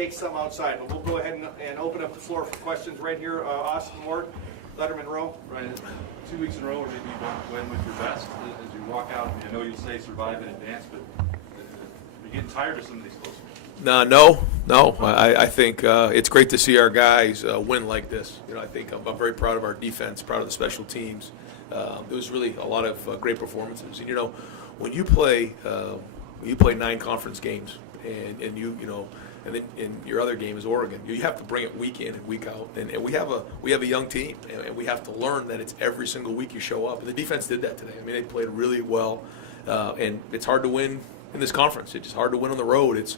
Take some outside, but we'll go ahead and open up the floor for questions right here. Austin Ward, Letterman Row. Right, 2 weeks in a row, or maybe you don't win with your best as you walk out. I know you say survive in advance, but you're getting tired of some of these close games. No. I think it's great to see our guys win like this. I think I'm very proud of our defense, proud of the special teams. There was really a lot of great performances. And when you play 9 conference games, and and then your other game is Oregon, you have to bring it week in and week out. And we have a young team, and we have to learn that it's every single week you show up. And the defense did that today. They played really well, and it's hard to win in this conference. It's just hard to win on the road. It's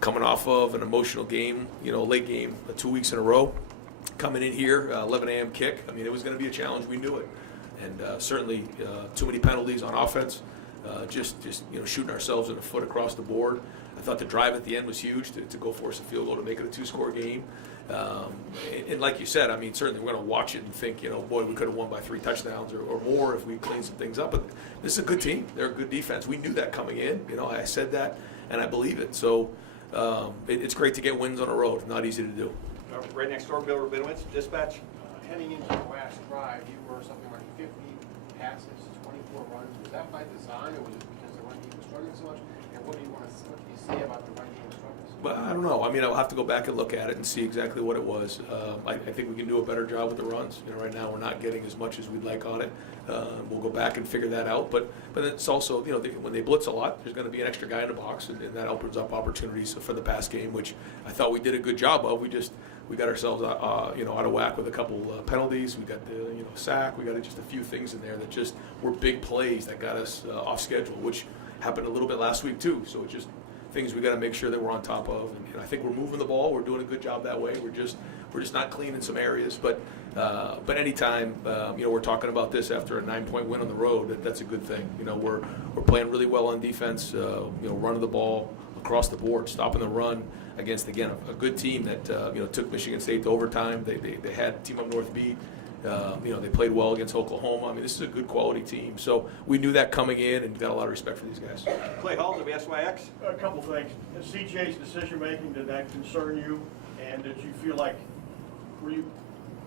coming off of an emotional game, late game, 2 weeks in a row. Coming in here, 11 a.m. kick. It was going to be a challenge. We knew it, and certainly too many penalties on offense. Just shooting ourselves in the foot across the board. I thought the drive at the end was huge to go force a field goal to make it a 2-score game. And like you said, certainly we're going to watch it and think, boy, we could have won by 3 touchdowns or more if we cleaned some things up. But this is a good team. They're a good defense. We knew that coming in. I said that, and I believe it. So it's great to get wins on the road. Not easy to do. Right next door, Bill Rabinowitz, dispatch. Heading into the last drive, you were something like 50 passes, 24 runs. Was that by design, or was it because the run game was struggling so much? And what do you say about the run game struggles? But I don't know. I'll have to go back and look at it and see exactly what it was. I think we can do a better job with the runs. Right now we're not getting as much as we'd like on it. We'll go back and figure that out. But it's also, when they blitz a lot, there's going to be an extra guy in the box, and that opens up opportunities for the pass game, which I thought we did a good job of. We got ourselves, out of whack with a couple penalties. We got the, sack. We got just a few things in there that just were big plays that got us off schedule, which happened a little bit last week too. So it's just things we got to make sure that we're on top of. And I think we're moving the ball. We're doing a good job that way. We're just not clean in some areas. But anytime we're talking about this after a 9-point win on the road, that's a good thing. We're playing really well on defense. Running the ball across the board, stopping the run against, again, a good team that took Michigan State to overtime. They had Team Up North beat. They played well against Oklahoma. This is a good quality team. So we knew that coming in and got a lot of respect for these guys. Clay Hall, WSYX. A couple things. CJ's decision making, did that concern you? And did you feel like, were you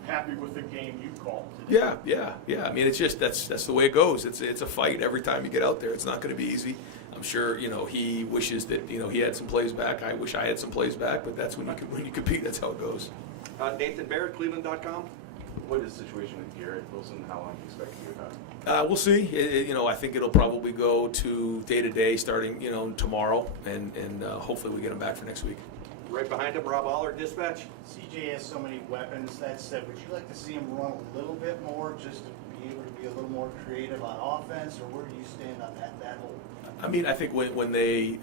happy with the game you called today? Yeah. It's just that's the way it goes. It's a fight every time you get out there. It's not going to be easy. I'm sure he wishes that he had some plays back. I wish I had some plays back, but that's when you compete. That's how it goes. Nathan Barrett, Cleveland.com. What is the situation with Garrett Wilson? How long do you expect to get back? We'll see. I think it'll probably go to day-to-day starting tomorrow, and hopefully we get him back for next week. Right behind him, Rob Aller, dispatch. CJ has so many weapons. That said, would you like to see him run a little bit more, just to be able to be a little more creative on offense, or where do you stand on that whole? I think when they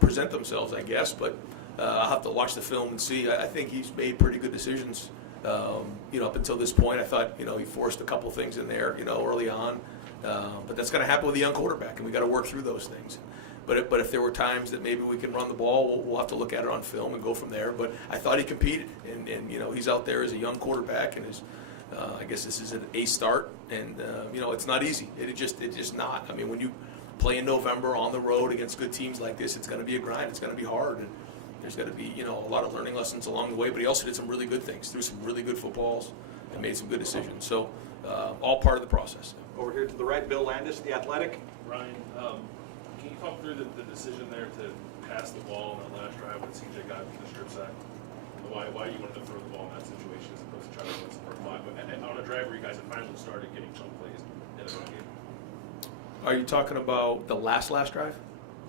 present themselves, I guess, but I'll have to watch the film and see. I think he's made pretty good decisions. Up until this point, I thought he forced a couple things in there early on, but that's going to happen with a young quarterback, and we got to work through those things. But if there were times that maybe we can run the ball, we'll have to look at it on film and go from there. But I thought he competed, and he's out there as a young quarterback, and I guess this is an A start, and it's not easy. It's just not. When you play in November on the road against good teams like this, it's going to be a grind. It's going to be hard, and there's going to be a lot of learning lessons along the way. But he also did some really good things, threw some really good footballs, and made some good decisions. So all part of the process. Over here to the right, Bill Landis, The Athletic. Ryan, can you talk through the decision there to pass the ball on that last drive when CJ got the strip sack? Why you wanted to throw the ball in that situation as opposed to try to run some more clock? But on a drive where you guys have finally started getting chunk plays in the run game. Are you talking about the last drive?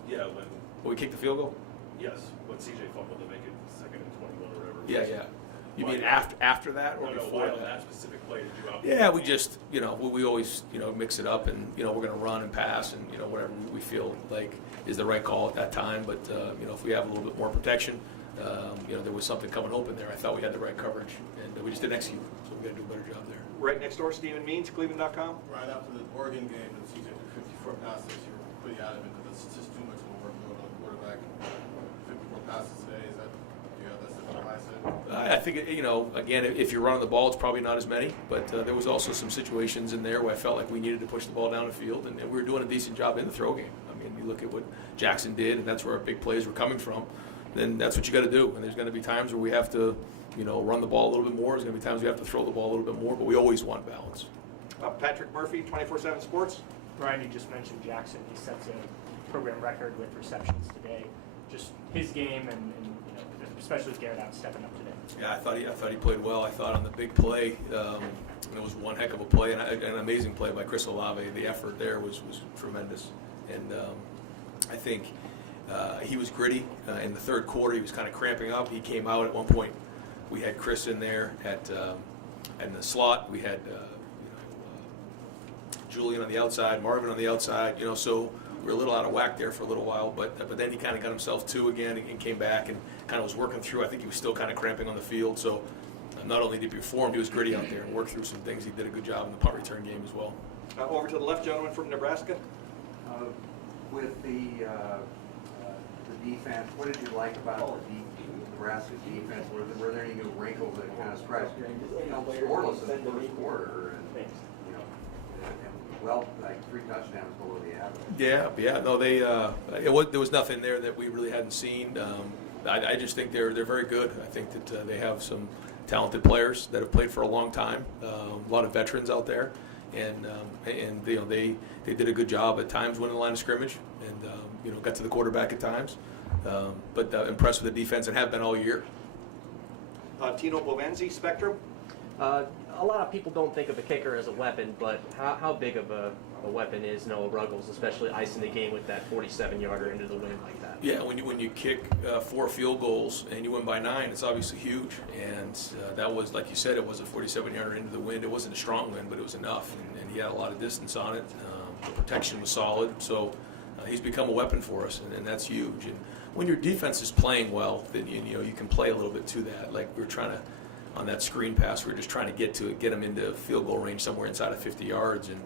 Yeah, when we kicked the field goal? Yes, when CJ fumbled to make it 2nd and 21 or whatever. Yeah. You mean after that or before why that? that specific play did you opt? Yeah, we just we always mix it up, and we're going to run and pass and whatever we feel like is the right call at that time. But if we have a little bit more protection, there was something coming open there. I thought we had the right coverage, and we just didn't execute. So we got to do a better job there. Right next door, Stephen Means, Cleveland.com. Right after the Oregon game, and CJ did 54 passes, you were pretty adamant that it's just too much of a workload on the quarterback. 54 passes today, is that, that's the mindset? I think, again, if you're running the ball, it's probably not as many. But there was also some situations in there where I felt like we needed to push the ball down the field, and we were doing a decent job in the throw game. You look at what Jackson did, and that's where our big plays were coming from. then that's what you got to do. And there's going to be times where we have to, run the ball a little bit more. There's going to be times we have to throw the ball a little bit more, but we always want balance. Patrick Murphy, 24/7 Sports. Brian, you just mentioned Jackson. He sets a program record with receptions today. Just his game and especially with Garrett out stepping up today. Yeah, I thought he played well. I thought on the big play, it was one heck of a play and an amazing play by Chris Olave. The effort there was tremendous, and I think he was gritty. In the third quarter, he was kind of cramping up. He came out at one point. We had Chris in there in the slot. We had Julian on the outside, Marvin on the outside. So we were a little out of whack there for a little while, but then he kind of got himself to again and came back and kind of was working through. I think he was still kind of cramping on the field. So not only did he perform, he was gritty out there and worked through some things. He did a good job in the punt return game as well. Over to the left gentleman from Nebraska. With the defense, what did you like about the Nebraska defense? Were there any new wrinkles that kind of surprised you? Scoreless in the first quarter, and well, like 3 touchdowns below the average. Yeah. No, there was nothing there that we really hadn't seen. I just think they're very good. I think that they have some talented players that have played for a long time. A lot of veterans out there, and they did a good job at times winning the line of scrimmage, and got to the quarterback at times. But impressed with the defense and have been all year. Tino Bovenzi, Spectrum. A lot of people don't think of a kicker as a weapon, but how big of a weapon is Noah Ruggles, especially icing the game with that 47-yarder into the wind like that? Yeah, when you kick 4 field goals and you win by 9, it's obviously huge. And that was, like you said, it was a 47-yarder into the wind. It wasn't a strong wind, but it was enough, and he had a lot of distance on it. The protection was solid, so he's become a weapon for us, and that's huge. And when your defense is playing well, then you can play a little bit to that. Like we were trying to. On that screen pass, we were just trying to get him into field goal range somewhere inside of 50 yards, and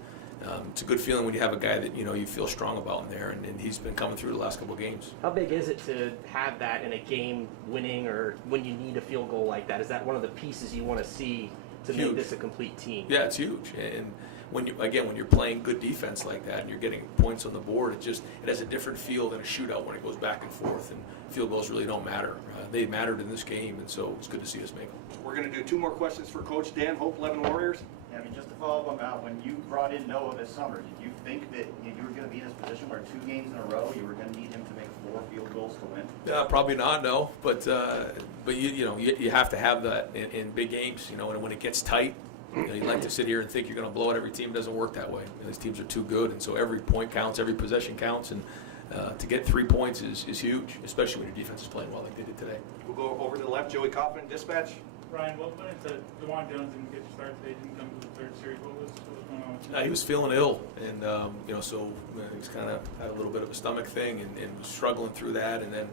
it's a good feeling when you have a guy that you feel strong about in there, and he's been coming through the last couple of games. How big is it to have that in a game winning or when you need a field goal like that? Is that one of the pieces you want to see to make this a complete team? Yeah, it's huge, and when you're playing good defense like that and you're getting points on the board, it has a different feel than a shootout when it goes back and forth, and field goals really don't matter. They mattered in this game, and so it's good to see us make them. We're going to do 2 more questions for Coach Dan Hope, 11 Warriors. Yeah, just to follow up on that, when you brought in Noah this summer, did you think that you were going to be in this position where 2 games in a row you were going to need him to make 4 field goals to win? Yeah, probably not, no. But you have to have that in big games. And when it gets tight, you like to sit here and think you're going to blow out every team. It doesn't work that way. These teams are too good, and so every point counts, every possession counts, and to get 3 points is huge, especially when your defense is playing well like they did today. We'll go over to the left. Joey Kaufman, Dispatch. Brian, what went into DeJuan Jones didn't get to start today, didn't come to the 3rd series. What was going on with that? He was feeling ill, and so he's kind of had a little bit of a stomach thing and was struggling through that. And then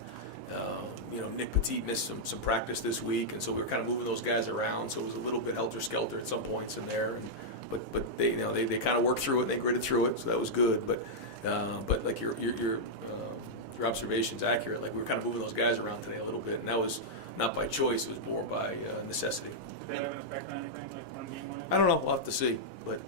Nick Petit missed some practice this week, and so we were kind of moving those guys around. So it was a little bit helter-skelter at some points in there. But they kind of worked through it and they gritted through it, so that was good. But like your observation's accurate. Like we were kind of moving those guys around today a little bit, and that was not by choice. It was more by necessity. Did that have an effect on anything, like run game-wise? I don't know. We'll have to see, but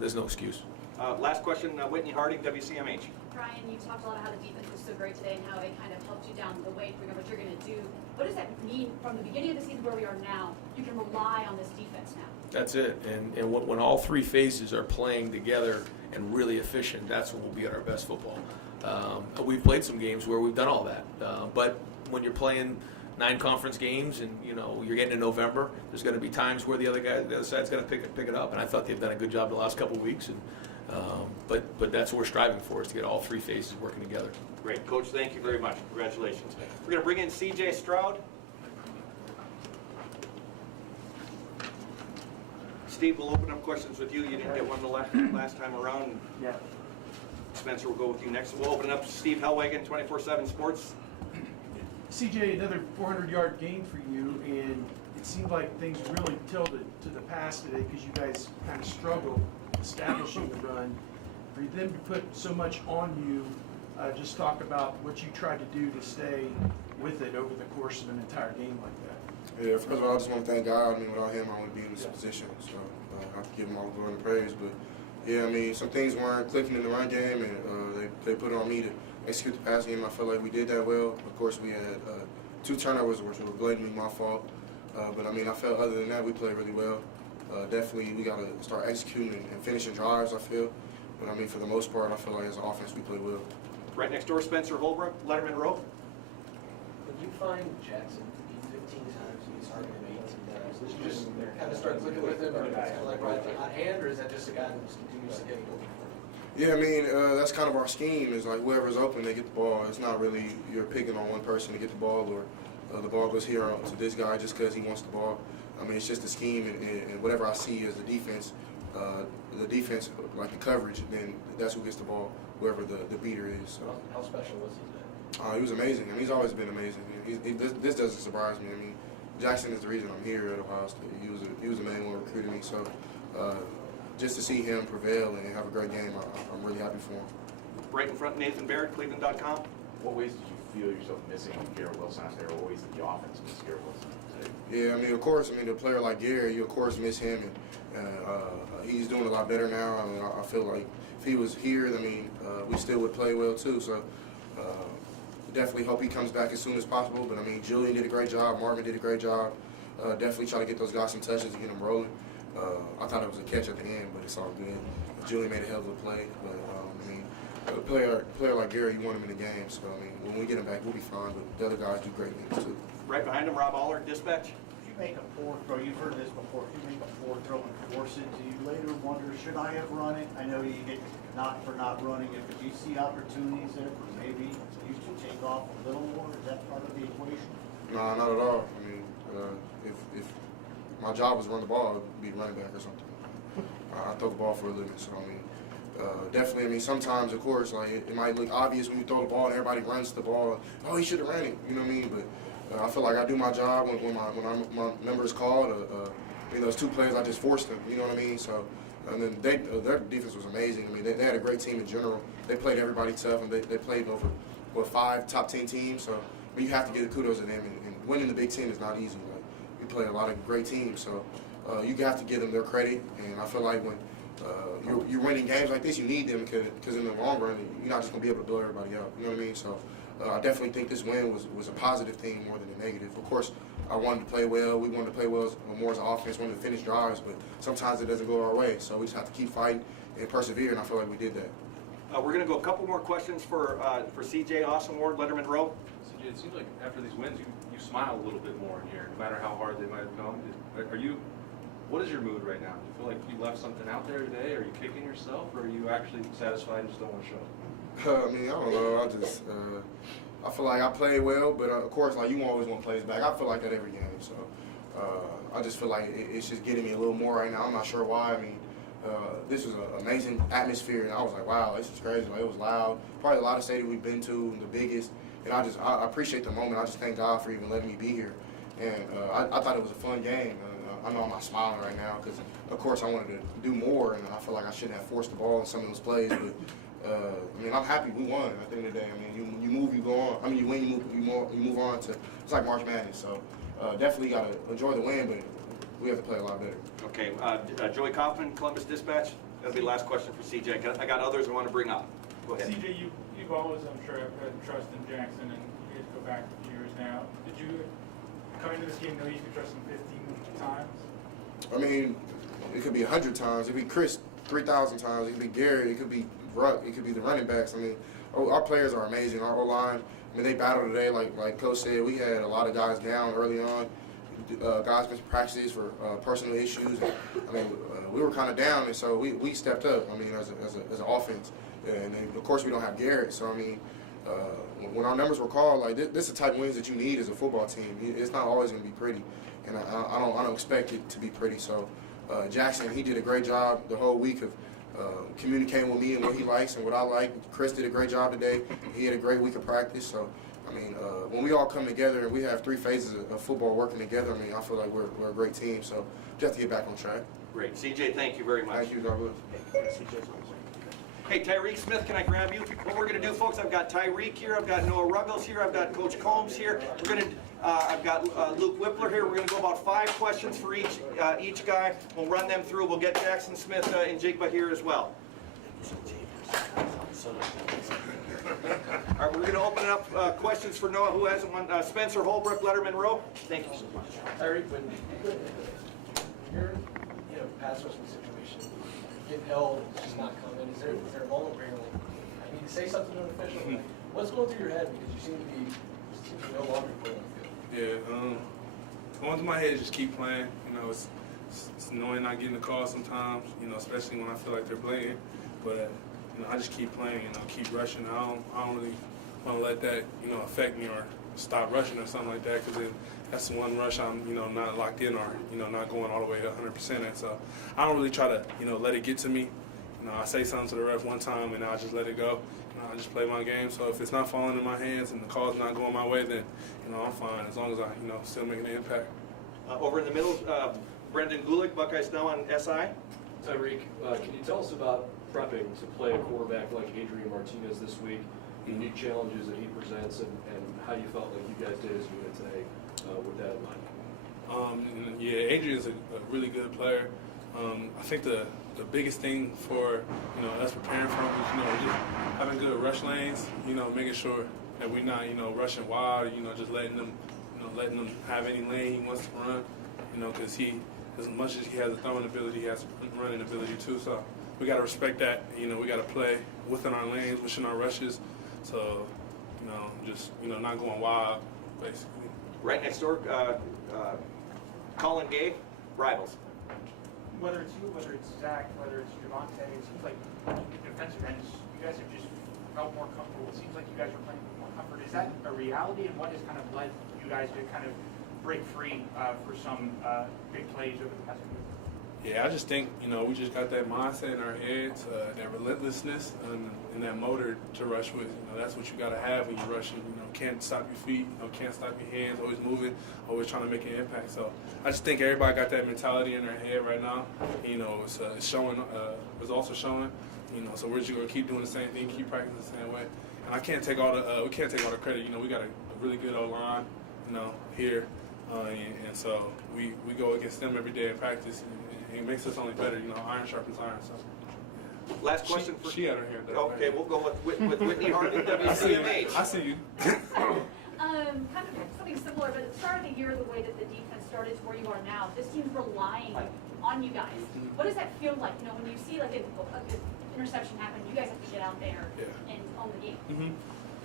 there's no excuse. Last question, Whitney Harding, WCMH. Brian, you talked a lot about how the defense was so great today and how it kind of helped you down the way to figure out what you're going to do. What does that mean from the beginning of the season where we are now? You can rely on this defense now. That's it. And when all 3 phases are playing together and really efficient, that's when we'll be at our best football. We've played some games where we've done all that. But when you're playing 9 conference games and you're getting to November, there's going to be times where the other side's going to pick it up. And I thought they've done a good job the last couple of weeks. And but that's what we're striving for, is to get all 3 phases working together. Great. Coach, thank you very much. Congratulations. We're going to bring in C.J. Stroud. Steve, we'll open up questions with you. You didn't get one the last time around. Yeah. Spencer will go with you next. We'll open it up to Steve Hellwagen, 24/7 Sports. CJ, another 400-yard game for you, and it seemed like things really tilted to the pass today because you guys kind of struggled establishing the run. For them to put so much on you, just talk about what you tried to do to stay with it over the course of an entire game like that. Yeah, first of all, I just want to thank God. Without him, I wouldn't be in this position. So I have to give him all the glory and praise. But yeah, some things weren't clicking in the run game, and they put it on me to execute the passing game. I felt like we did that well. Of course, we had 2 turnovers, which were blatantly my fault. But I mean, I felt other than that, we played really well. Definitely, we got to start executing and finishing drives, I feel. But I mean, for the most part, I feel like as an offense, we played well. Right next door, Spencer Holbrook, Letterman Row. When you find Jackson to be 15 times, he's hardly 18 times, did you just kind of start clicking with him, and it's kind of like right on hand, or is that just a guy that just continues to get open for you? Yeah, I mean, that's kind of our scheme is like whoever's open, they get the ball. It's not really you're picking on one person to get the ball or the ball goes here to this guy just because he wants the ball. I mean, it's just a scheme, and whatever I see as the defense, like the coverage, then that's who gets the ball, whoever the beater is. So. How special was he today? He was amazing. I mean, he's always been amazing. This doesn't surprise me. I mean, Jackson is the reason I'm here at Ohio State. He was the main one recruiting me. So just to see him prevail and have a great game, I'm really happy for him. Right in front, Nathan Barrett, Cleveland.com. What ways did you feel yourself missing Garrett Wilson out there? What ways did the offense miss Garrett Wilson today? Yeah, I mean, of course, a player like Gary, you of course miss him, and he's doing a lot better now. I mean, I feel like if he was here, I mean, we still would play well too. So definitely hope he comes back as soon as possible. But I mean, Julian did a great job, Marvin did a great job. Definitely try to get those guys some touches to get them rolling. I thought it was a catch at the end, but it's all good. Julian made a hell of a play, but I mean, a player like Gary, you want him in the game. So I mean, when we get him back, we'll be fine. But the other guys do great things too. Right behind him, Rob Aller, Dispatch. If you make a poor throw, you've heard this before, if you make a poor throw and force it, do you later wonder, should I have run it? I know you get not for not running it, but do you see opportunities there for maybe you should take off a little more? Is that part of the equation? No, not at all. I mean, if my job was to run the ball, I'd be the running back or something. I throw the ball for a living, so I mean, definitely. I mean, sometimes, of course, like it might look obvious when you throw the ball and everybody runs the ball. Oh, he should have ran it. You know what I mean? But I feel like I do my job when my number is called. Those 2 plays, I just forced them. You know what I mean? So, and then their defense was amazing. I mean, they had a great team in general. They played everybody tough, and they played over 5 top 10 teams. So, I mean, you have to give the kudos to them. And winning the Big Ten is not easy. Like we play a lot of great teams, so you have to give them their credit. And I feel like when you're winning games like this, you need them because in the long run, you're not just gonna be able to blow everybody out. You know what I mean? So. I definitely think this win was a positive thing more than a negative. Of course, I wanted to play well. We wanted to play well more as an offense, wanted to finish drives, but sometimes it doesn't go our way. So we just have to keep fighting and persevere, and I feel like we did that. We're going to go a couple more questions for CJ, Awesome Ward, Letterman Row. CJ, it seems like after these wins, you smile a little bit more in here, no matter how hard they might have come. What is your mood right now? Do you feel like you left something out there today? Are you kicking yourself, or are you actually satisfied and just don't want to show it? I mean, I don't know. I feel like I played well, but of course, like you always want plays back. I feel like that every game. So I just feel like it's just getting me a little more right now. I'm not sure why. I mean, this was an amazing atmosphere, and I was like, wow, this is crazy. Like it was loud. Probably the loudest stadium we've been to, the biggest. And I appreciate the moment. I just thank God for even letting me be here. And I thought it was a fun game. I know I'm not smiling right now because, of course, I wanted to do more, and I feel like I shouldn't have forced the ball in some of those plays, but. I mean, I'm happy we won at the end of the day. I mean, you move, you go on. I mean, you win, you move on to, it's like March Madness. So definitely got to enjoy the win, but we have to play a lot better. Okay, Joey Kaufman, Columbus Dispatch. That'll be the last question for CJ. I got others I want to bring up. Go ahead. CJ, you've always, I'm sure, had trust in Jackson, and you guys go back a few years now. Did you, coming to this game, know you could trust him 15 times? I mean, it could be 100 times. It could be Chris 3,000 times. It could be Garrett. It could be Ruck. It could be the running backs. I mean, our players are amazing. Our O-line, I mean, they battled today. Like Coach said, we had a lot of guys down early on. Guys missed practices for personal issues. I mean, we were kind of down, and so we stepped up. I mean, as an offense, and then, of course we don't have Garrett. So I mean, when our numbers were called, like this is the type of wins that you need as a football team. It's not always going to be pretty, and I don't expect it to be pretty. So Jackson, he did a great job the whole week of communicating with me and what he likes and what I like. Chris did a great job today. He had a great week of practice. So I mean, when we all come together and we have 3 phases of football working together, I mean, I feel like we're a great team. So just have to get back on track. Great. CJ, thank you very much. Thank you, God bless. Hey, Tyreke Smith, can I grab you? What we're going to do, folks, I've got Tyreke here, I've got Noah Ruggles here, I've got Coach Combs here. We're going to, I've got Luke Wypler here. We're going to go about 5 questions for each guy. We'll run them through. We'll get Jackson Smith and Njigba here as well. All right, we're going to open it up questions for Noah. Who hasn't one? Spencer Holbrook, Letterman Row. Thank you so much. Tyreke, when you're in a pass rushing situation, get held, it's just not coming. Is there a moment where you're like, I need to say something to an official? Like, what's going through your head? Because you seem to be no longer playing on the field. Yeah, going through my head is just keep playing. You know, it's annoying not getting the call sometimes, you know, especially when I feel like they're blatant. But, you know, I just keep playing, you know, keep rushing. I don't really want to let that, you know, affect me or stop rushing or something like that, because then that's the one rush I'm, you know, not locked in or, you know, not going all the way to 100% in. So I don't really try to, you know, let it get to me. You know, I say something to the ref one time and I just let it go. You know, I just play my game. So if it's not falling in my hands and the call's not going my way, then, you know, I'm fine as long as I, you know, still making an impact. Over in the middle, Brendan Gulick, Buckeyes Now on SI. Tyreke, can you tell us about prepping to play a quarterback like Adrian Martinez this week, the unique challenges that he presents, and how you felt like you guys did as a unit today with that in mind? Yeah, Adrian's a really good player. I think the biggest thing for, you know, us preparing for him is, you know, just having good rush lanes, you know, making sure that we're not, you know, rushing wild, you know, just letting them have any lane he wants to run, you know, because he, as much as he has a throwing ability, he has a running ability too. So we got to respect that. You know, we got to play within our lanes, within our rushes. So, you know, just, you know, not going wild, basically. Right next door, Colin Gay, Rivals. Whether it's you, whether it's Zach, whether it's Javante, it seems like the defensive ends, you guys have just felt more comfortable. It seems like you guys are playing with more comfort. Is that a reality, and what has kind of led you guys to kind of break free for some big plays over the past few weeks? Yeah, I just think, you know, we just got that mindset in our heads, that relentlessness and that motor to rush with. You know, that's what you got to have when you're rushing. You know, can't stop your feet, you know, can't stop your hands, always moving, always trying to make an impact. So I just think everybody got that mentality in their head right now. You know, it's showing, results are showing. You know, so we're just going to keep doing the same thing, keep practicing the same way. And I can't take all the, we can't take all the credit. You know, we got a really good O-line, you know, here. And so we go against them every day in practice. And it makes us only better, you know, iron sharpens iron. So. Last question for she had her hand up. Okay, we'll go with Whitney Hart in WCMH. I see you. Kind of something similar, but at the start of the year, the way that the defense started to where you are now, this team's relying on you guys. What does that feel like? You know, when you see like an interception happen, you guys have to get out there and own the game.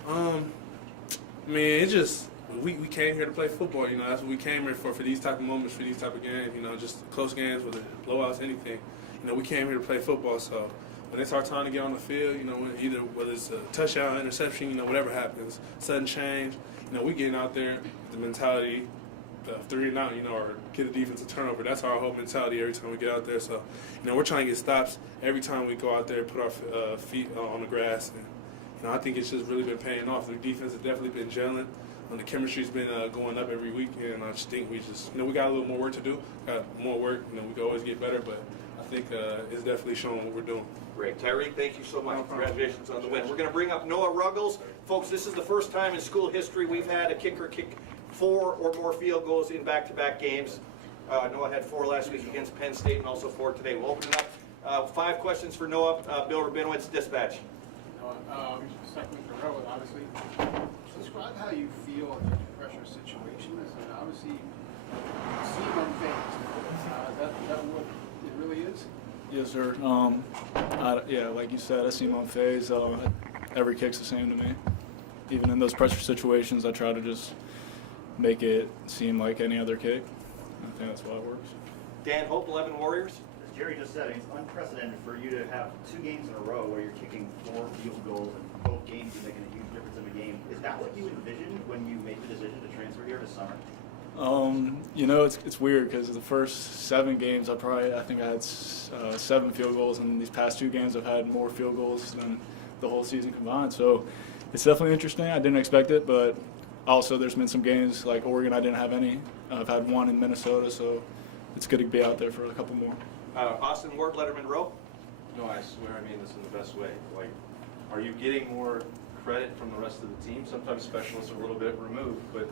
I mean, it's just we came here to play football. You know, that's what we came here for these type of moments, for these type of games. You know, just close games, whether blowouts, anything. You know, we came here to play football. So when it's our time to get on the field, you know, whether it's a touchdown, interception, you know, whatever happens, sudden change, you know, we getting out there, the mentality of 3 and out, you know, or get a defensive turnover. That's our whole mentality every time we get out there. So, you know, we're trying to get stops every time we go out there, put our feet on the grass. And, you know, I think it's just really been paying off. The defense has definitely been gelling. And the chemistry's been going up every week. And I just think we got a little more work to do. Got more work. You know, we can always get better, but I think it's definitely showing what we're doing. Great. Tyreke, thank you so much. Congratulations on the win. We're going to bring up Noah Ruggles. Folks, this is the first time in school history we've had a kicker kick 4 or more field goals in back-to-back games. Noah had 4 last week against Penn State and also 4 today. We'll open it up. 5 questions for Noah. Bill Rabinowitz, dispatch. Second week in a row, obviously. Describe how you feel in a pressure situation. And obviously, you seem unfazed. Is that what it really is? Yes, sir. Yeah, like you said, I seem unfazed. Every kick's the same to me. Even in those pressure situations, I try to just make it seem like any other kick. I think that's why it works. Dan Hope, 11 Warriors. As Jerry just said, it's unprecedented for you to have 2 games in a row where you're kicking 4 field goals, and both games you're making a huge difference in the game. Is that what you envisioned when you made the decision to transfer here this summer? You know, it's weird because the first 7 games, I think I had 7 field goals, and these past 2 games I've had more field goals than the whole season combined. So it's definitely interesting. I didn't expect it, but also there's been some games like Oregon I didn't have any. I've had 1 in Minnesota, so it's good to be out there for a couple more. Austin Ward, Letterman Row. No, I swear I mean this in the best way. Like, are you getting more credit from the rest of the team? Sometimes specialists are a little bit removed, but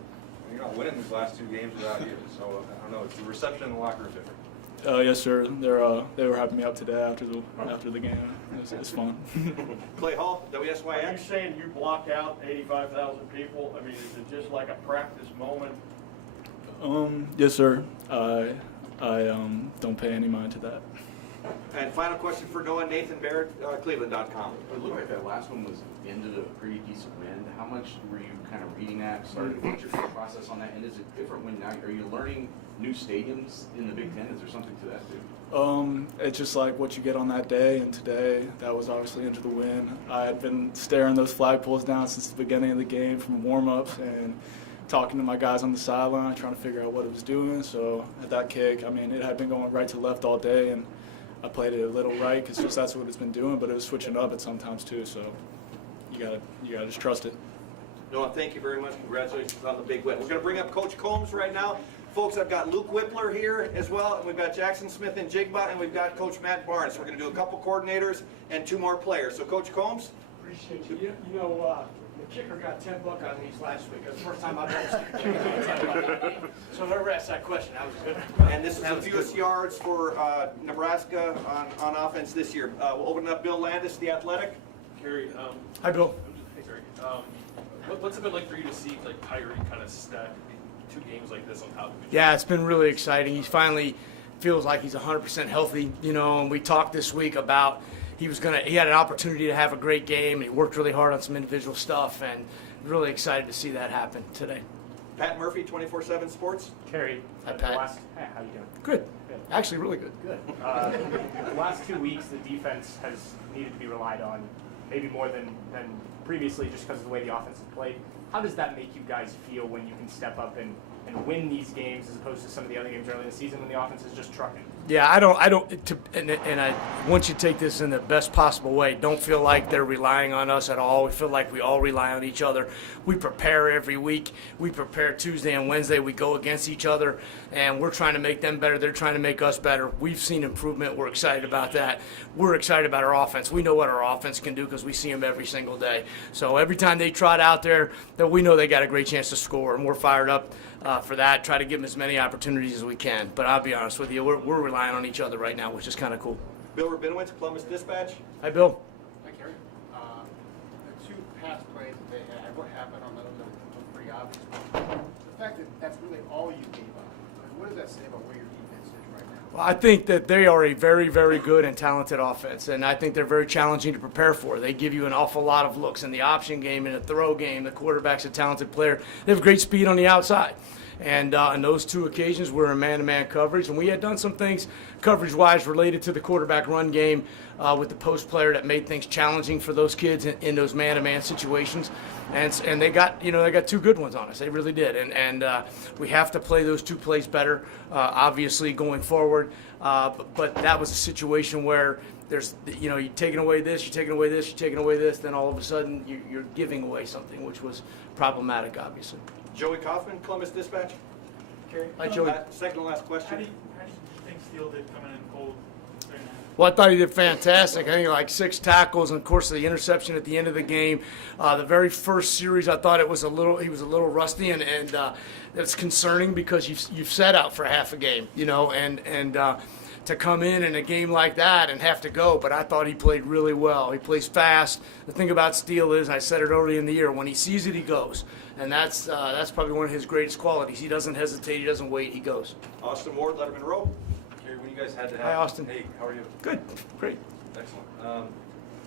you're not winning these last 2 games without you. So I don't know. It's the reception in the locker room different. Yes, sir. They were hyping me up today after the game. It's fun. Clay Hall, Are you WSYX. saying you block out 85,000 people? I mean, is it just like a practice moment? Yes, sir. I don't pay any mind to that. And final question for Noah, Nathan Barrett, Cleveland.com. It looked like that last one was ended a pretty decent wind. How much were you kind of reading that? What's your thought process on that? And is it different when now? Are you learning new stadiums in the Big Ten? Is there something to that too? It's just like what you get on that day, and today that was obviously into the wind. I had been staring those flagpoles down since the beginning of the game from warm-ups and talking to my guys on the sideline, trying to figure out what it was doing. So at that kick, I mean, it had been going right to left all day, and I played it a little right because just that's what it's been doing, but it was switching up at sometimes too. So you gotta just trust it. Noah, thank you very much. Congratulations on the big win. We're going to bring up Coach Combs right now. Folks, I've got Luke Wypler here as well, and we've got Jackson Smith-Njigba, and we've got Coach Matt Barnes. So we're going to do a couple coordinators and 2 more players. So Coach Combs. Appreciate you. You know, the kicker got 10 buck on these last week. That's the first time I've ever seen a kicker get 10 buck on me. So whoever asked that question, that was good. And this is the fewest yards for Nebraska on offense this year. We'll open it up. Bill Landis, The Athletic. Kerry, Hi, Bill. hey, Terry. What's it been like for you to see like Tyreke kind of stack 2 games like this on top of each other? Yeah, it's been really exciting. He finally feels like he's 100% healthy, you know, and we talked this week about he had an opportunity to have a great game, and he worked really hard on some individual stuff, and really excited to see that happen today. Pat Murphy, 24/7 Sports. Terry, Hi, the Pat. last, hey, how you doing? Good. Actually, really good. Good. The last 2 weeks, the defense has needed to be relied on, maybe more than previously, just because of the way the offense has played. How does that make you guys feel when you can step up and win these games as opposed to some of the other games early in the season when the offense is just trucking? Yeah, I want you to take this in the best possible way. Don't feel like they're relying on us at all. We feel like we all rely on each other. We prepare every week. We prepare Tuesday and Wednesday. We go against each other, and we're trying to make them better. They're trying to make us better. We've seen improvement. We're excited about that. We're excited about our offense. We know what our offense can do because we see them every single day. So every time they trot out there, that we know they got a great chance to score, and we're fired up for that. Try to give them as many opportunities as we can. But I'll be honest with you, we're relying on each other right now, which is kind of cool. Bill Rabinowitz, Columbus Dispatch. Hi, Bill. Hi, Kerry. The 2 pass plays that they had, what happened on those are pretty obvious. The fact that that's really all you gave up, what does that say about where your defense is right now? Well, I think that they are a very, very good and talented offense, and I think they're very challenging to prepare for. They give you an awful lot of looks in the option game, in the throw game. The quarterback's a talented player. They have great speed on the outside. And on those 2 occasions, we're in man-to-man coverage, and we had done some things coverage-wise related to the quarterback run game with the post player that made things challenging for those kids in those man-to-man situations. And they got 2 good ones on us. They really did. And we have to play those 2 plays better, obviously going forward. But that was a situation where there's, you're taking away this, you're taking away this, you're taking away this, then all of a sudden you're giving away something, which was problematic, obviously. Joey Kaufman, Columbus Dispatch. Hi, Joey. Second to last question. How do you think Steele did coming in cold? Well, I thought he did fantastic. I think like 6 tackles, and of course the interception at the end of the game. The very first series, I thought he was a little rusty, and that's concerning because you've sat out for half a game, and to come in a game like that and have to go. But I thought he played really well. He plays fast. The thing about Steele is, I said it early in the year, when he sees it, he goes. And that's probably one of his greatest qualities. He doesn't hesitate. He doesn't wait. He goes. Austin Ward, Letterman Row. Kerry, when you guys had to have... Hi, Austin. Hey, how are you? Good. Great. Excellent.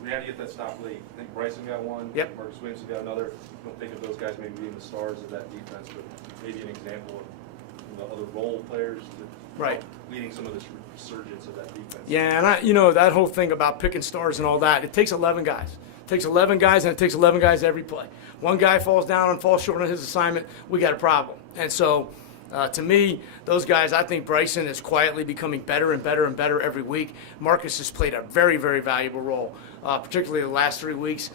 We had to get that stop late. I think Bryson got one. Yep. Marcus Williamson got another. I don't think of those guys maybe being the stars of that defense, but maybe an example of the other role players that leading some of this resurgence of that defense. Yeah, and that whole thing about picking stars and all that, it takes 11 guys. It takes 11 guys, and it takes 11 guys every play. One guy falls down and falls short on his assignment, we got a problem. And so, to me, those guys, I think Bryson is quietly becoming better and better and better every week. Marcus has played a very, very valuable role, particularly the last 3 weeks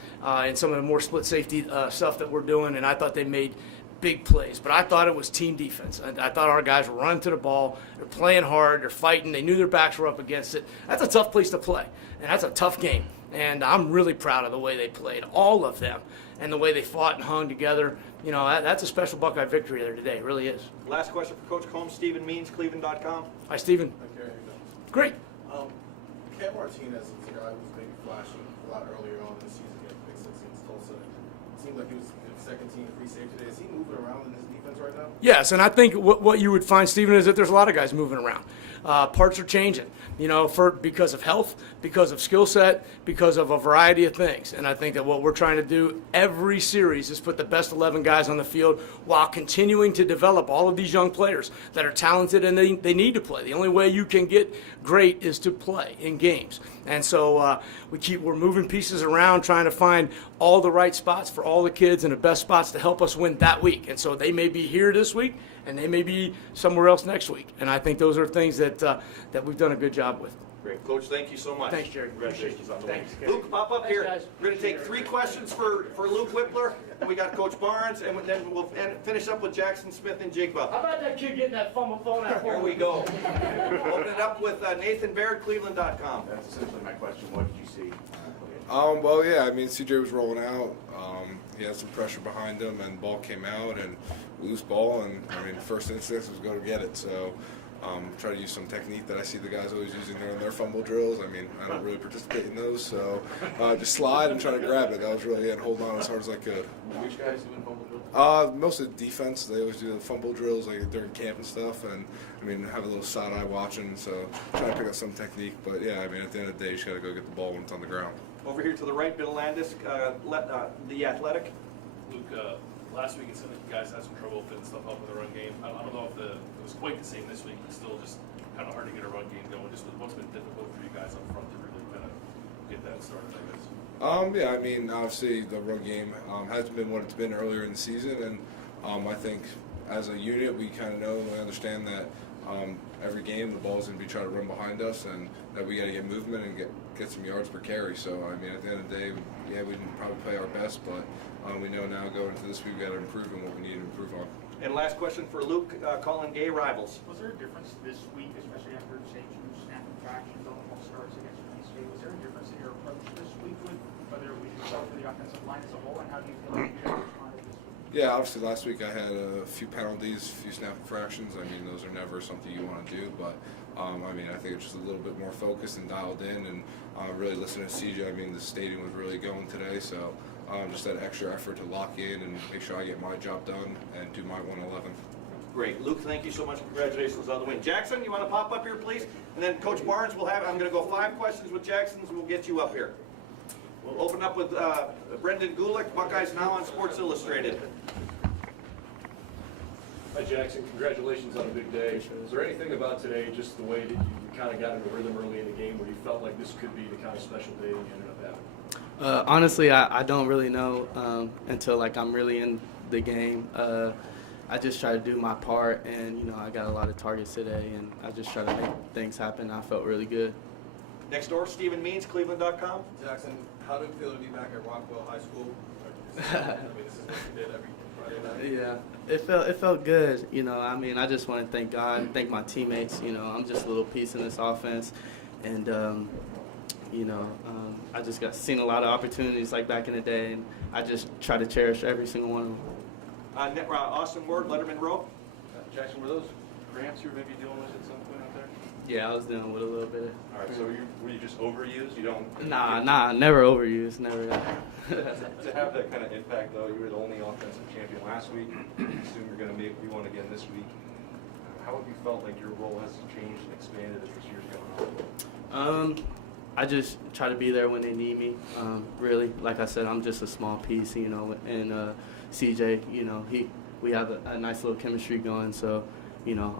in some of the more split safety stuff that we're doing, and I thought they made big plays. But I thought it was team defense. I thought our guys were running to the ball, they're playing hard, they're fighting, they knew their backs were up against it. That's a tough place to play, and that's a tough game. And I'm really proud of the way they played, all of them, and the way they fought and hung together. That's a special Buckeye victory there today. It really is. Last question for Coach Combs, Stephen Means, Cleveland.com. Hi, Stephen. Okay, Great. Cam Martinez is a guy who's maybe flashing a lot earlier on in the season against Big Six against Tulsa. It seemed like he was second team free safety today. Is he moving around in his defense right now? Yes, and I think what you would find, Stephen, is that there's a lot of guys moving around. Parts are changing, because of health, because of skill set, because of a variety of things. And I think that what we're trying to do every series is put the best 11 guys on the field while continuing to develop all of these young players that are talented and they need to play. The only way you can get great is to play in games. And so we're moving pieces around, trying to find all the right spots for all the kids and the best spots to help us win that week. And so they may be here this week, and they may be somewhere else next week. And I think those are things that we've done a good job with. Great. Coach, thank you so much. Thanks, Jerry. Congratulations on the win. Thanks. Luke, pop up Thanks, here. guys. We're going to take 3 questions for Luke Wypler, and we got Coach Barnes, and then we'll finish up with Jackson Smith-Njigba. How about that kid getting that fumble phone out? Here we go. Open it up with Nathan Baird, Cleveland.com. That's essentially my question. What did you see? Well, yeah, I mean, CJ was rolling out. He had some pressure behind him, and ball came out, and loose ball, and, I mean, first instinct was go to get it. So try to use some technique that I see the guys always using in their fumble drills. I mean, I don't really participate in those, so just slide and try to grab it. That was really it, and hold on as hard as I could. Which guys doing fumble drills? Most of the defense, they always do the fumble drills like during camp and stuff, and I mean, have a little side eye watching, so try to pick up some technique. But yeah, I mean, at the end of the day, you just got to go get the ball when it's on the ground. Over here to the right, Bill Landis, the Athletic. Luke, last week it seemed like you guys had some trouble fitting stuff up in the run game. I don't know if it was quite the same this week, but still just kind of hard to get a run game going. Just what's been difficult for you guys up front to really kind of get that started, I guess? Yeah, I mean, obviously the run game hasn't been what it's been earlier in the season, and I think as a unit we kind of know and we understand that every game the ball's going to be trying to run behind us, and that we got to get movement and get some yards per carry. So I mean, at the end of the day, yeah, we didn't probably play our best, but we know now going into this week we got to improve on what we need to improve on. And last question for Luke, Colin Gay, Rivals. Was there a difference this week, especially after St. Jude's snap infractions on all starts against Penn State? Was there a difference in your approach this week with whether we should start for the offensive line as a whole, and how do you feel like you guys responded this week? Yeah, obviously last week I had a few penalties, a few snap infractions. I mean, those are never something you want to do, but I mean, I think it's just a little bit more focused and dialed in, and really listening to CJ. I mean, the stadium was really going today, so just that extra effort to lock in and make sure I get my job done and do my 111. Great. Luke, thank you so much. Congratulations on the win. Jackson, you want to pop up here, please? And then Coach Barnes will have, I'm going to go 5 questions with Jackson, so we'll get you up here. We'll open up with Brendan Gulick, Buckeyes Now on Sports Illustrated. Hi, Jackson. Congratulations on a big day. Is there anything about today, just the way that you kind of got into rhythm early in the game, where you felt like this could be the kind of special day that you ended up having? Honestly, I don't really know until I'm really in the game. I just try to do my part, and I got a lot of targets today, and I just try to make things happen. I felt really good. Next door, Stephen Means, Cleveland.com. Jackson, how did it feel to be back at Rockwell High School? I mean, this is what you did every Friday night. Yeah, it felt good. I mean, I just want to thank God, thank my teammates. I'm just a little piece in this offense, and I just seen a lot of opportunities like back in the day, and I just try to cherish every single one of them. Austin Ward, Letterman Row. Jackson, were those cramps you were maybe dealing with at some point out there? Yeah, I was dealing with a little bit. All right, so were you just overused? You don't? Nah, never overused, never. To have that kind of impact, though, you were the only offensive champion last week. I assume you're going to be one again this week. How have you felt like your role has changed and expanded as this year's going on? I just try to be there when they need me. Really, like I said, I'm just a small piece, and CJ, we have a nice little chemistry going. So,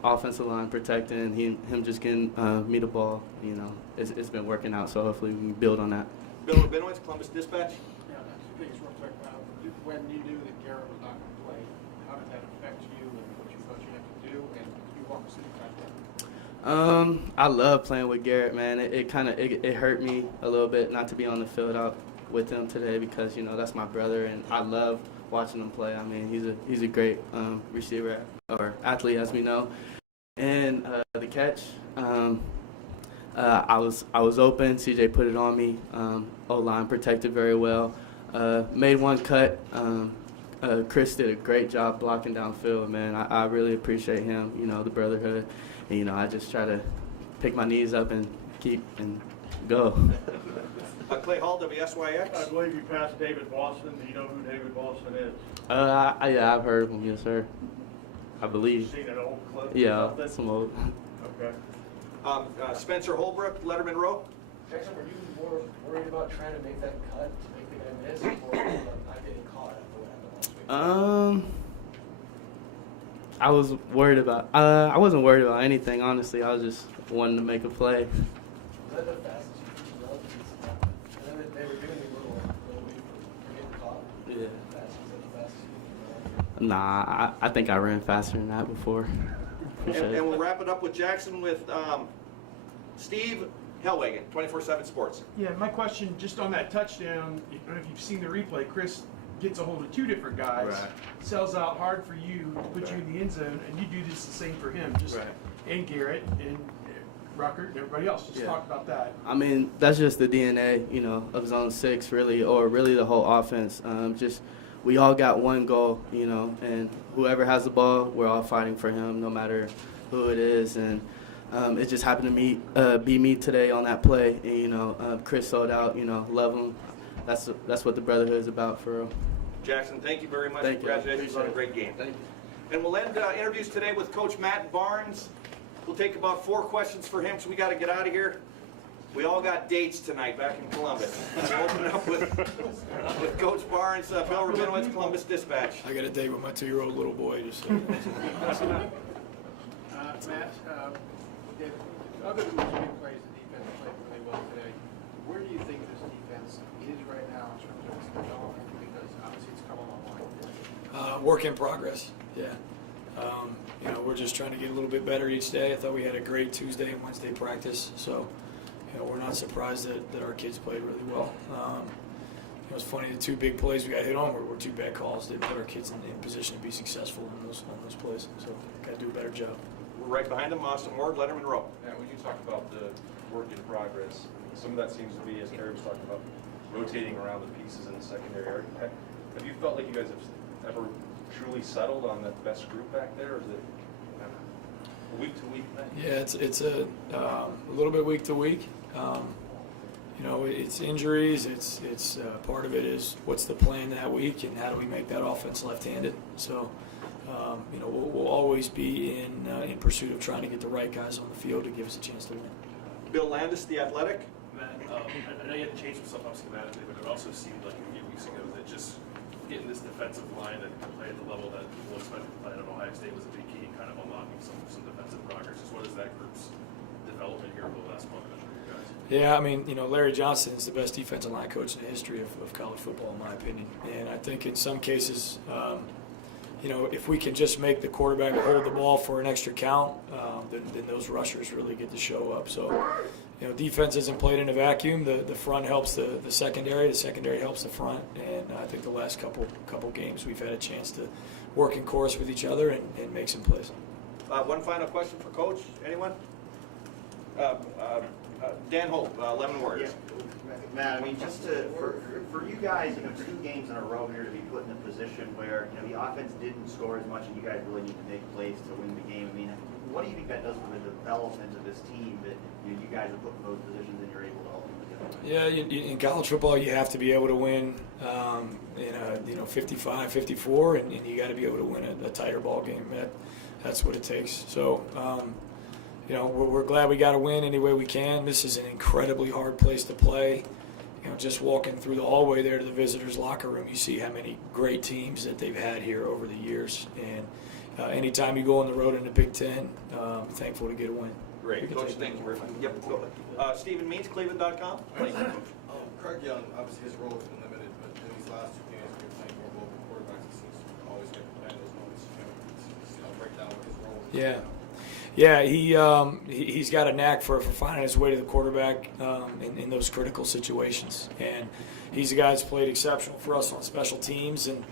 offensive line protecting, him just getting me the ball, it's been working out. So hopefully we can build on that. Bill Rabinowitz, Columbus Dispatch. Yeah, two things real quick. When you knew that Garrett was not going to play, how did that affect you and what you thought you had to do? And can you walk us through that? I love playing with Garrett, man. It hurt me a little bit not to be on the field out with him today because that's my brother, and I love watching him play. I mean, he's a great receiver or athlete, as we know. And the catch, I was open. CJ put it on me. O-line protected very well. Made one cut. Chris did a great job blocking downfield, man. I really appreciate him. The Brotherhood. And, I just try to pick my knees up and keep and Go. Clay Hall, WSYX. I believe you passed David Boston. Do you know who David Boston is? Yeah, I've heard of him, yes, sir. I believe. Seen an old clip or Yeah, something? some old. Okay. Spencer Holbrook, Letterman Row. Jackson, were you more worried about trying to make that cut to make the guy miss, or not getting caught after what happened last week? I was worried about. I wasn't worried about anything, honestly. I was just wanting to make a play. Was that the fastest you could run? I know that they were giving me a little lead for getting caught. Yeah. Was that the fastest you could run? Nah, I think I ran faster than that before. For sure. And we'll wrap it up with Jackson with Steve Hellwagen, 24/7 Sports. Yeah, my question just on that touchdown, I don't know if you've seen the replay, Chris gets a hold of two different guys, Right. sells out hard for you to put you in the end zone, and you do this the same for him, just and Garrett and Ruckert and everybody else. Just talk about that. I mean, that's just the DNA, of Zone 6, really, or really the whole offense. Just we all got one goal, and whoever has the ball, we're all fighting for him, no matter who it is. And it just happened to be me today on that play. And, Chris sold out. Love him. That's what the Brotherhood is about, for real. Jackson, thank you very much. Thank you. Congratulations on a great game. Thank you. And we'll end interviews today with Coach Matt Barnes. We'll take about 4 questions for him, so we got to get out of here. We all got dates tonight back in Columbus. We'll open it up with Coach Barnes, Bill Rabinowitz, Columbus Dispatch. I got a date with my 2-year-old little boy. Just so Matt, other than those big plays, the defense played really well today. Where do you think this defense is right now in terms of its development? Because obviously it's come a long way. work in progress. Yeah. We're just trying to get a little bit better each day. I thought we had a great Tuesday and Wednesday practice, so we're not surprised that our kids played really well. It was funny, the 2 big plays we got hit on were 2 bad calls. Didn't put our kids in position to be successful on those plays. So got to do a better job. We're right behind them, Austin Ward, Letterman Row. Yeah, when you talk about the work in progress, some of that seems to be, as Terry was talking about, rotating around the pieces in the secondary. Have you felt like you guys have ever truly settled on that best group back there, or is it a week-to-week thing? Yeah, it's a little bit week to week. It's injuries. It's part of it is what's the plan that week and how do we make that offense left-handed. So, we'll always be in pursuit of trying to get the right guys on the field to give us a chance to win. Bill Landis, The Athletic. Matt, I know you had to change some stuff up schematically, but it also seemed like a few weeks ago that just getting this defensive line to play at the level that people expected to play at Ohio State was a big key in kind of unlocking some defensive progress. Just what is that group's development here over the last month for you guys? Yeah, Larry Johnson is the best defensive line coach in the history of college football, in my opinion. And I think in some cases, if we can just make the quarterback hold the ball for an extra count, then those rushers really get to show up. So, defense isn't played in a vacuum. The front helps the secondary. The secondary helps the front. And I think the last couple games we've had a chance to work in chorus with each other and make some plays. One final question for Coach. Anyone? Dan Hope, Lemon Warriors. Yeah. Matt, just for you guys, 2 games in a row here to be put in a position where the offense didn't score as much and you guys really need to make plays to win the game. What do you think that does for the development of this team that you guys are put in those positions and you're able to ultimately get them? Yeah, in college football, you have to be able to win, 55, 54, and you got to be able to win a tighter ball game. That's what it takes. So, we're glad we got to win any way we can. This is an incredibly hard place to play. Just walking through the hallway there to the visitors' locker room, you see how many great teams that they've had here over the years. And anytime you go on the road in the Big Ten, I'm thankful to get a win. Great, Coach. Thank you very much. Yep. Go ahead. Stephen Means, Cleveland.com. Craig Young, obviously his role has been limited, but in these last 2 games, when you're playing more global quarterbacks, it seems to always make the play in those moments. Break down what his role is. Yeah, he's got a knack for finding his way to the quarterback in those critical situations. And he's a guy that's played exceptional for us on special teams. And,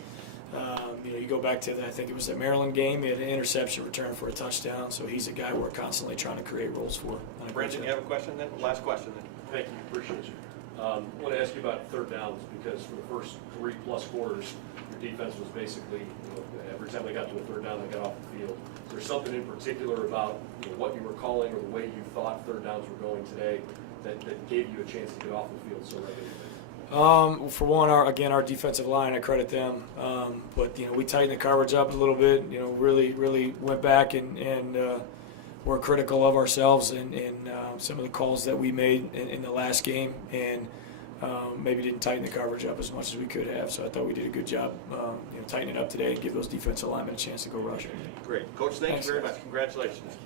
you go back to, I think it was the Maryland game, he had an interception return for a touchdown. So he's a guy we're constantly trying to create roles for. Brendan, you have a question then? Last question then. Thank you, appreciate you. I want to ask you about 3rd downs because for the first 3+ quarters, your defense was basically, every time they got to a 3rd down, they got off the field. Is there something in particular about what you were calling or the way you thought 3rd downs were going today that gave you a chance to get off the field so regularly? For one, our defensive line, I credit them. But we tightened the coverage up a little bit. Really went back and were critical of ourselves and some of the calls that we made in the last game, and maybe didn't tighten the coverage up as much as we could have. So I thought we did a good job, tightening it up today and give those defensive linemen a chance to go rush. Great, Coach. Thanks very much. Congratulations.